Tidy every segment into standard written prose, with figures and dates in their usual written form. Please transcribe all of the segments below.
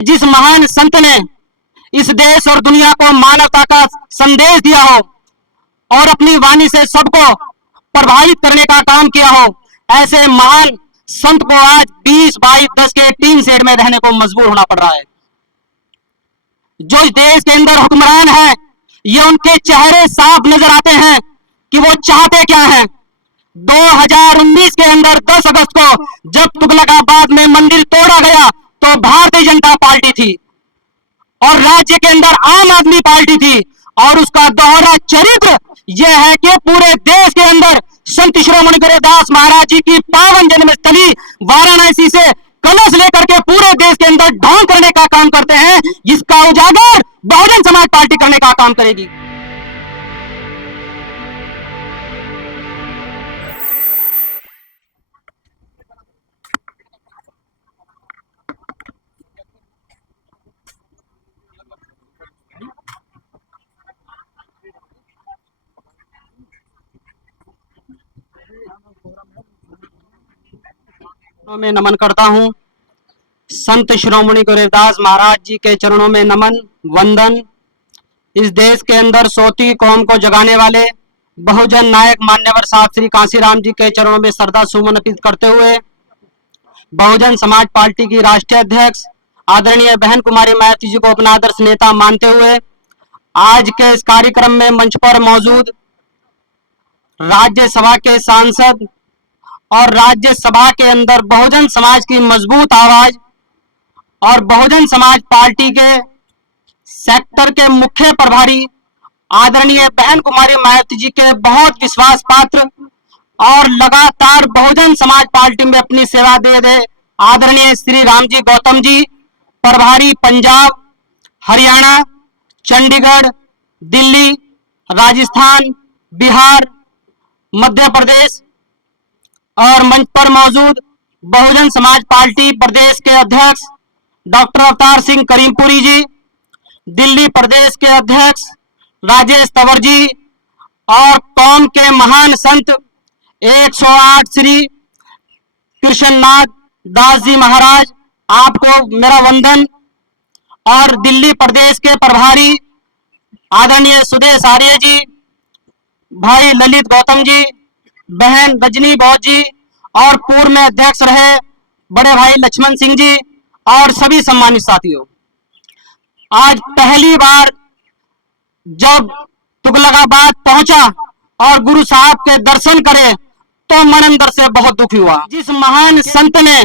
जिस महान संत ने इस देश और दुनिया को मानवता का संदेश दिया हो और अपनी वाणी से सबको प्रभावित करने का काम किया हो, ऐसे महान संत को आज 20 बाई 10 के टीन शेड में रहने को मजबूर होना पड़ रहा है। जो इस देश के अंदर हुक्मरान है, ये उनके चेहरे साफ नजर आते हैं कि वो चाहते क्या हैं। 2019 के अंदर 10 अगस्त को जब तुगलकाबाद में मंदिर तोड़ा गया तो भारतीय जनता पार्टी थी और राज्य के अंदर आम आदमी पार्टी थी, और उसका दोहरा चरित्र यह है कि पूरे देश के अंदर संत शिरोमणि गुरुदास महाराज जी की पावन जन्मस्थली वाराणसी से कलश लेकर के पूरे देश के अंदर ढोंग करने का काम करते हैं, जिसका उजागर बहुजन समाज पार्टी करने का काम करेगी। में नमन करता हूं। संत शिरोमणि गुरुदास महाराज जी के चरणों में नमन वंदन। इस देश के अंदर सोती कौम को जगाने वाले बहुजन नायक मान्यवर साहब श्री कांशीराम जी के चरणों में श्रद्धा सुमन अर्पित करते हुए बहुजन समाज पार्टी की राष्ट्रीय अध्यक्ष आदरणीय बहन कुमारी मायावती जी को अपना आदर्श नेता मानते हुए आज के इस कार्यक्रम में मंच पर मौजूद राज्यसभा के सांसद और राज्यसभा के अंदर बहुजन समाज की मजबूत आवाज और बहुजन समाज पार्टी के सेक्टर के मुख्य प्रभारी आदरणीय बहन कुमारी मायावती जी के बहुत विश्वास पात्र और लगातार बहुजन समाज पार्टी में अपनी सेवा दे रहे आदरणीय श्री राम जी गौतम जी, प्रभारी पंजाब, हरियाणा, चंडीगढ़, दिल्ली, राजस्थान, बिहार, मध्य प्रदेश और मंच पर मौजूद बहुजन समाज पार्टी प्रदेश के अध्यक्ष डॉक्टर अवतार सिंह करीमपुरी जी, दिल्ली प्रदेश के अध्यक्ष राजेश तंवर जी और कौम के महान संत 108 श्री कृष्णनाथ दास जी महाराज, आपको मेरा वंदन। और दिल्ली प्रदेश के प्रभारी आदरणीय सुदेश आर्य जी, भाई ललित गौतम जी, बहन रजनी बौद्ध जी और पूर्व में अध्यक्ष रहे बड़े भाई लक्ष्मण सिंह जी और सभी सम्मानित साथियों, आज पहली बार जब तुगलकाबाद पहुंचा और गुरु साहब के दर्शन करे तो मन अंदर से बहुत दुखी हुआ। जिस महान संत ने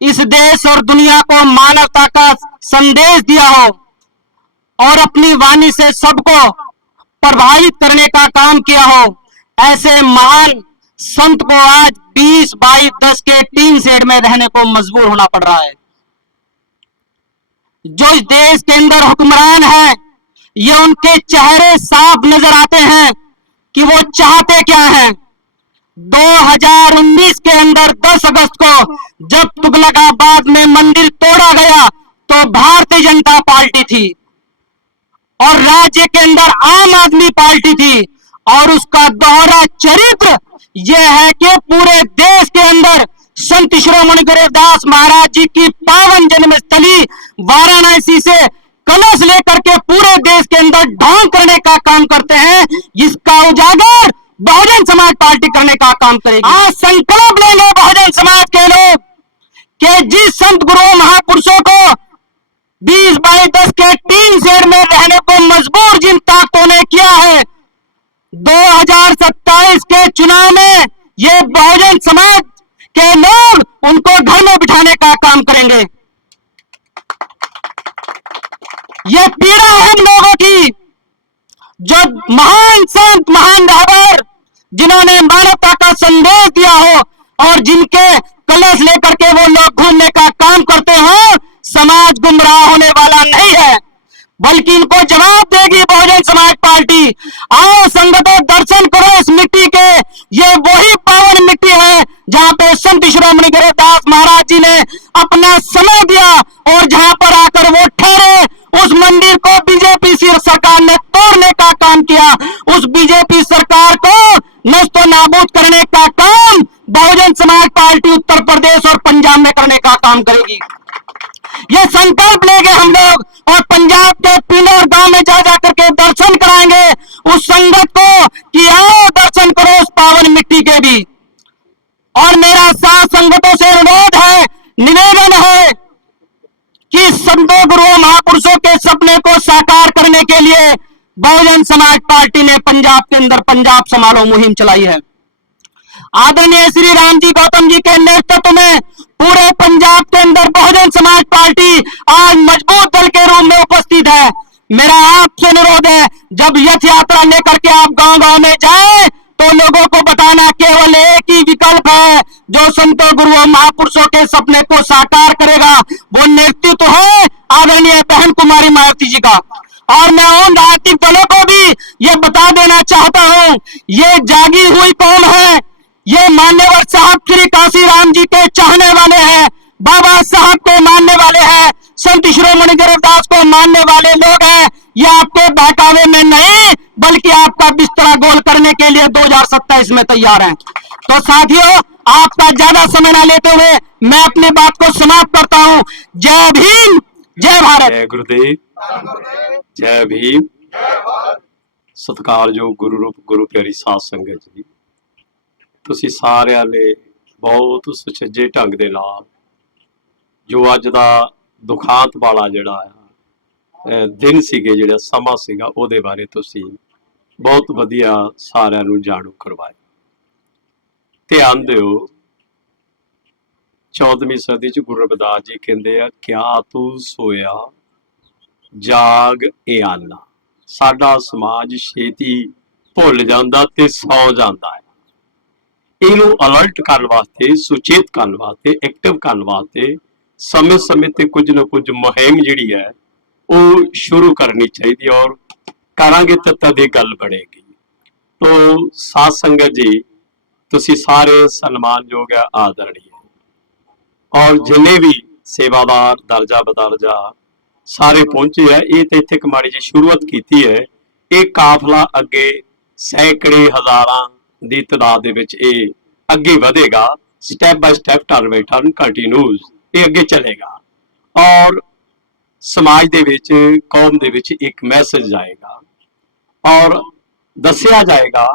इस देश और दुनिया को मानवता का संदेश दिया हो और अपनी वाणी से सबको प्रभावित करने का काम किया हो, ऐसे महान संत को आज 20 बाई 10 के टीन शेड में रहने को मजबूर होना पड़ रहा है। जो इस देश के अंदर हुक्मरान है, ये उनके चेहरे साफ नजर आते हैं कि वो चाहते क्या हैं। 2019 के अंदर 10 अगस्त को जब तुगलकाबाद में मंदिर तोड़ा गया तो भारतीय जनता पार्टी थी और राज्य के अंदर आम आदमी पार्टी थी, और उसका दोहरा चरित्र यह है कि पूरे देश के अंदर संत शिरोमणि गुरुदास महाराज जी की पावन जन्मस्थली वाराणसी से कलश लेकर के पूरे देश के अंदर ढोंग करने का काम करते हैं, जिसका उजागर बहुजन समाज पार्टी करने का काम करेगी। आज संकल्प ले लो बहुजन समाज के लोग कि जिस संत गुरु महापुरुषों को 20 बाई 10 के टीन शेड में रहने को मजबूर जिन ताकतों ने किया है, 2027 के चुनाव में ये बहुजन समाज के लोग उनको घर में बिठाने का काम करेंगे। ये पीड़ा है हम लोगों की, जो महान संत महान रहबर जिन्होंने मानवता का संदेश दिया हो और जिनके कलश लेकर के वो लोग घूमने का काम करते हो, समाज गुमराह होने वाला नहीं है, बल्कि इनको जवाब देगी बहुजन समाज पार्टी। आओ संगठन, दर्शन करो इस मिट्टी के, ये वही पावन मिट्टी है जहां पे संत शिरोमणि गुरुदास महाराज जी ने अपना समय दिया और जहां पर आकर वो ठहरे। उस मंदिर को बीजेपी सरकार ने तोड़ने का काम किया, उस बीजेपी सरकार को नष्ट नाबूद करने का काम बहुजन समाज पार्टी उत्तर प्रदेश और पंजाब में करने का काम करेगी। ये संकल्प लेंगे हम लोग और पंजाब के पिंड और गांव में जा जाकर के दर्शन कराएंगे उस संगत को कि आओ दर्शन करो उस पावन मिट्टी के भी। और मेरा साथ संगतों से अनुरोध है, निवेदन है कि संतों गुरुओं महापुरुषों के सपने को साकार करने के लिए बहुजन समाज पार्टी ने पंजाब के अंदर पंजाब संभालो मुहिम चलाई है। आदरणीय श्री राम जी गौतम जी के नेतृत्व में पूरे पंजाब के अंदर बहुजन समाज पार्टी आज मजबूत दल के रूप में उपस्थित है। मेरा आपसे अनुरोध है, जब यथ यात्रा लेकर के आप गांव गांव में जाएं तो लोगों को बताना केवल एक ही विकल्प है जो संतों गुरुओं महापुरुषों के सपने को साकार करेगा, वो नेतृत्व है आदरणीय बहन कुमारी मायावती जी का। और मैं उन राजनीतिक दलों को भी ये बता देना चाहता हूं, ये जागी हुई कौन है, ये मान्यवर साहब श्री काशी राम जी के चाहने वाले हैं, बाबा साहब को मानने वाले हैं, संत शिरोमणि गरीबदास को मानने वाले लोग हैं। ये आपके बहकावे में नहीं बल्कि आपका बिस्तरा गोल करने के लिए 2027 में तैयार हैं। तो साथियों, आपका ज्यादा समय ना लेते हुए मैं अपनी बात को समाप्त करता हूं। जय भीम, जय भारत। जय गुरुदेव, जय भीम। सत्कारयोग गुरु रूप गुरु प्यारी साध संगत जी, ਤੁਸੀਂ ਸਾਰਿਆਂ ਨੇ ਬਹੁਤ ਸੁਚੱਜੇ ਢੰਗ ਦੇ ਨਾਲ ਜੋ ਅੱਜ ਦਾ ਦੁਖਾਂਤ ਵਾਲਾ ਜਿਹੜਾ ਆ ਦਿਨ ਸੀਗੇ, ਜਿਹੜਾ ਸਮਾਂ ਸੀਗਾ, ਉਹਦੇ ਬਾਰੇ ਤੁਸੀਂ ਬਹੁਤ ਵਧੀਆ ਸਾਰਿਆਂ ਨੂੰ ਜਾਣੂ ਕਰਵਾਇਆ। ਧਿਆਨ ਦਿਓ, 14ਵੀਂ ਸਦੀ ਚ ਗੁਰੂ ਰਵਿਦਾਸ ਜੀ ਕਹਿੰਦੇ ਆ, ਕਿਆ ਤੂੰ ਸੋਇਆ ਜਾਗ ਇਆਨਾ। ਸਾਡਾ ਸਮਾਜ ਛੇਤੀ ਭੁੱਲ ਜਾਂਦਾ ਤੇ ਸੌ ਜਾਂਦਾ ਹੈ। ਇਹਨੂੰ ਅਲਰਟ ਕਰਨ ਵਾਸਤੇ, ਸੁਚੇਤ ਕਰਨ ਵਾਸਤੇ, ਐਕਟਿਵ ਕਰਨ ਵਾਸਤੇ ਸਮੇਂ-ਸਮੇਂ ਤੇ ਕੁਝ ਨਾ ਕੁਝ ਮੁਹਿੰਮ ਜਿਹੜੀ ਹੈ ਉਹ ਸ਼ੁਰੂ ਕਰਨੀ ਚਾਹੀਦੀ, ਔਰ ਕਰਾਂਗੇ ਤਾਂ ਤਦ ਇਹ ਗੱਲ ਬਣੇਗੀ। ਤੋ ਸਾਧ ਸੰਗਤ ਜੀ, ਤੁਸੀਂ ਸਾਰੇ ਸਨਮਾਨਯੋਗ ਹੈ, ਆਦਰਣੀय, ਔਰ ਜਿੰਨੇ ਵੀ ਸੇਵਾਦਾਰ ਦਰਜਾ ਬਦਰਜਾ ਸਾਰੇ ਪਹੁੰਚੇ ਹੈ। ਇਹ ਤਾਂ ਇੱਥੇ ਮਾੜੀ ਜਿਹੀ ਸ਼ੁਰੂਆਤ ਕੀਤੀ ਹੈ, ਇਹ ਕਾਫਲਾ ਅੱਗੇ ਸੈਂਕੜੇ ਹਜ਼ਾਰਾਂ ਦੀ ਤਾਦਾਦ ਦੇ ਵਿੱਚ ਇਹ ਅੱਗੇ ਵਧੇਗਾ। Step ਬਾय step, turn ਬਾय turn, continuous ਇਹ ਅੱਗੇ ਚੱਲੇਗਾ ਔਰ ਸਮਾਜ ਦੇ ਵਿੱਚ, ਕੌਮ ਦੇ ਵਿੱਚ ਇੱਕ ਮੈਸੇਜ ਜਾਏਗਾ ਔਰ ਦੱਸਿਆ ਜਾਏਗਾ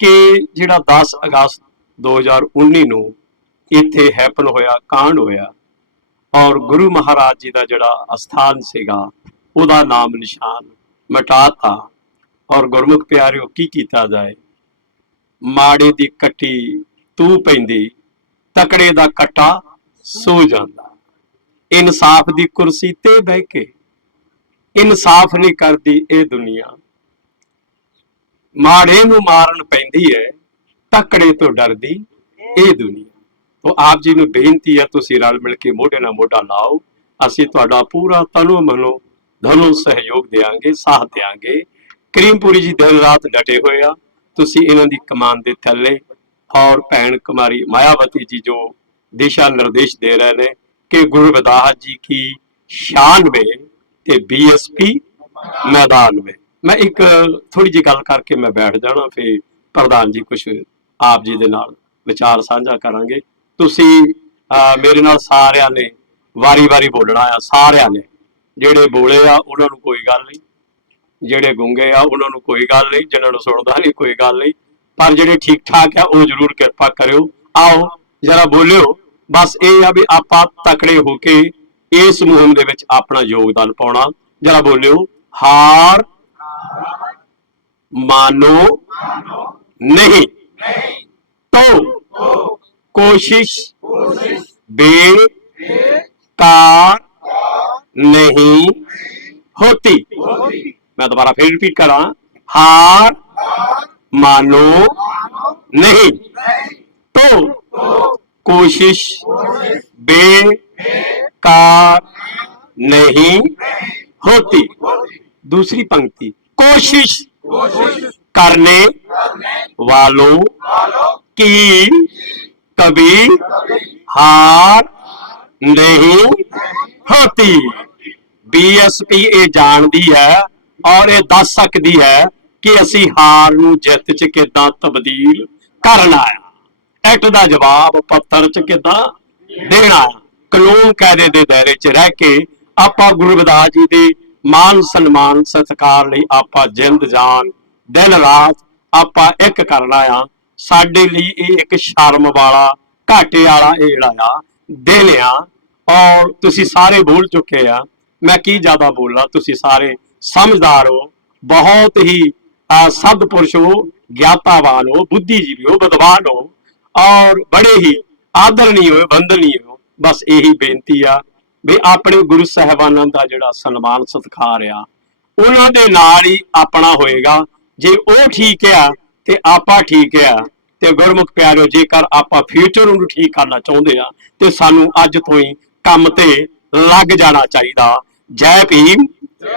ਕਿ ਜਿਹੜਾ 10 ਅਗਸਤ 2019 ਨੂੰ ਇੱਥੇ ਹੈਪਨ ਹੋਇਆ, ਕਾਂਡ ਹੋਇਆ, ਔਰ ਗੁਰੂ ਮਹਾਰਾਜ ਜੀ ਦਾ ਜਿਹੜਾ ਅਸਥਾਨ ਸੀਗਾ ਉਹਦਾ ਨਾਮ ਨਿਸ਼ਾਨ ਮਿਟਾਤਾ। ਔਰ ਗੁਰਮੁਖ ਪਿਆਰਿਓ, ਕੀ ਕੀਤਾ ਜਾਏ, ਮਾੜੇ ਦੀ ਕੱਟੀ ਤੂੰ ਪੈਂਦੀ, ਤਕੜੇ ਦਾ ਕੱਟਾ ਸੋ ਜਾਂਦਾ। ਇਨਸਾਫ ਦੀ ਕੁਰਸੀ ਤੇ ਬਹਿ ਕੇ ਇਨਸਾਫ ਨਹੀਂ ਕਰਦੀ ਇਹ ਦੁਨੀਆ, ਮਾੜੇ ਨੂੰ ਮਾਰਨ ਪੈਂਦੀ ਹੈ, ਤਕੜੇ ਤੋਂ ਡਰਦੀ ਇਹ ਦੁਨੀਆ। तो आप जी ਨੂੰ ਬੇਨਤੀ ਹੈ, ਤੁਸੀਂ ਰਲ ਮਿਲ ਕੇ ਮੋਢੇ ਨਾਲ ਮੋਢਾ ਲਾਓ। ਅਸੀਂ ਤੁਹਾਡਾ ਪੂਰਾ ਤਨੋ ਮਨੋ ਧਨੋ ਸਹਿਯੋਗ ਦੇਵਾਂਗੇ, ਸਾਥ ਦੇਵਾਂਗੇ। ਕਰੀਮਪੁਰੀ ਜੀ ਦਿਨ ਰਾਤ ਡਟੇ ਹੋਏ ਆ, ਤੁਸੀਂ ਇਹਨਾਂ ਦੀ ਕਮਾਨ ਦੇ ਥੱਲੇ, ਔਰ ਭੈਣ ਕੁਮਾਰੀ ਮਾयावती जी जो दिशा निर्देश दे रहे हैं कि गुरु रविदास जी की शान में ते BSP मैदान में। मैं एक थोड़ी जी गल करके मैं बैठ जाना, फिर प्रधान जी कुछ आप जी दे नाल विचार साझा करांगे। ਤੁਸੀਂ ਮੇਰੇ ਨਾਲ ਸਾਰਿਆਂ ਨੇ ਵਾਰੀ-ਵਾਰੀ ਬੋਲਣਾ ਆ। ਸਾਰਿਆਂ ਨੇ, ਜਿਹੜੇ ਬੋਲੇ ਆ ਉਹਨਾਂ ਨੂੰ ਕੋਈ ਗੱਲ ਨਹੀਂ, ਜਿਹੜੇ ਗੁੰਗੇ ਆ ਉਹਨਾਂ ਨੂੰ ਕੋਈ ਗੱਲ ਨਹੀਂ, ਜਿਨ੍ਹਾਂ ਨੂੰ ਸੁਣਦਾ ਨਹੀਂ ਕੋਈ ਗੱਲ ਨਹੀਂ, ਪਰ ਜਿਹੜੇ ਠੀਕ ਠਾਕ ਆ ਉਹ ਜ਼ਰੂਰ ਕਿਰਪਾ ਕਰਿਓ, ਆਓ ਜਰਾ ਬੋਲਿਓ। ਬਸ ਇਹ ਆ ਵੀ ਆਪਾਂ ਤਕੜੇ ਹੋ ਕੇ ਇਸ ਮੁਹਿੰਮ ਦੇ ਵਿੱਚ ਆਪਣਾ ਯੋਗਦਾਨ ਪਾਉਣਾ। ਜਰਾ ਬੋਲਿਓ, ਹਾਰ मानो नहीं तो कोशिश बेकार नहीं होती। मैं दोबारा फिर रिपीट करा, हार मानो नहीं तो कोशिश बेकार नहीं होती। दूसरी पंक्ति, कोशिश करने वालों की कभी हार नहीं होती। BSP ये जानती है और ये दस सकती है कि असी हार नूं जित च किदां तब्दील करना है, एक्ट दा जवाब पत्थर च किदां देना है। ਕਾਨੂੰਨ ਕਾਇਦੇ ਦੇ ਦਾਇਰੇ 'ਚ ਰਹਿ ਕੇ ਆਪਾਂ ਗੁਰੂ ਰਵਿਦਾਸ ਜੀ ਦੇ ਮਾਨ ਸਨਮਾਨ ਸਤਿਕਾਰ ਲਈ ਆਪਾਂ ਜਿੰਦ ਜਾਨ ਦਿਨ ਰਾਤ ਆਪਾਂ ਇੱਕ ਕਰਨਾ ਆ। ਸਾਡੇ ਲਈ ਇਹ ਇੱਕ ਸ਼ਰਮ ਵਾਲਾ ਘਾਟੇ ਵਾਲਾ ਇਹ ਜਿਹੜਾ ਆ ਦਿਨ ਆ। ਔਰ ਤੁਸੀਂ ਸਾਰੇ ਬੋਲ ਚੁੱਕੇ ਆ, ਮੈਂ ਕੀ ਜ਼ਿਆਦਾ ਬੋਲਾਂ, ਤੁਸੀਂ ਸਾਰੇ ਸਮਝਦਾਰ ਹੋ, ਬਹੁਤ ਹੀ ਸਤਿਪੁਰਸ਼ ਹੋ, ਗਿਆਤਾਵਾਨ ਹੋ, ਬੁੱਧੀਜੀਵੀ ਹੋ, ਵਿਦਵਾਨ ਹੋ ਔਰ ਬੜੇ ਹੀ ਆਦਰਣੀय ਹੋ, ਵੰਦਨੀय ਹੋ। ਬਸ ਇਹੀ ਬੇਨਤੀ ਆ ਵੀ ਆਪਣੇ ਗੁਰੂ ਸਾਹਿਬਾਨਾਂ ਦਾ ਜਿਹੜਾ ਸਨਮਾਨ ਸਤਿਕਾਰ ਆ ਉਹਨਾਂ ਦੇ ਨਾਲ ਹੀ ਆਪਣਾ ਹੋਏਗਾ। ਜੇ ਉਹ ਠੀਕ ਆ ਤੇ ਆਪਾਂ ਠੀਕ ਆ। ਤੇ ਗੁਰਮੁਖ ਪਿਆਰਿਓ, ਜੇਕਰ ਆਪਾਂ ਫਿਊਚਰ ਨੂੰ ਠੀਕ ਕਰਨਾ ਚਾਹੁੰਦੇ ਆ ਤੇ ਸਾਨੂੰ ਅੱਜ ਤੋਂ ਹੀ ਕੰਮ ਤੇ ਲੱਗ ਜਾਣਾ ਚਾਹੀਦਾ। ਜੈ ਭੀਮ,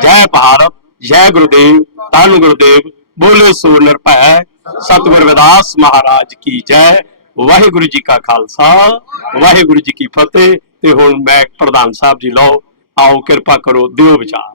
ਜੈ ਭਾਰਤ, ਜੈ ਗੁਰਦੇਵ, ਧੰਨ ਗੁਰਦੇਵ, ਬੋਲੇ ਸੋ ਨਿਰਭੈ, ਸਤਿਗੁਰ ਰਵਿਦਾਸ ਮਹਾਰਾਜ ਕੀ ਜੈ। ਵਾਹਿਗੁਰੂ ਜੀ ਕਾ ਖਾਲਸਾ, ਵਾਹਿਗੁਰੂ ਜੀ ਕੀ ਫਤਿਹ। ਤੇ ਹੁਣ ਮੈਂ ਪ੍ਰਧਾਨ ਸਾਹਿਬ ਜੀ ਲਓ, ਆਓ ਕਿਰਪਾ ਕਰੋ, ਦਿਓ ਵਿਚਾਰ।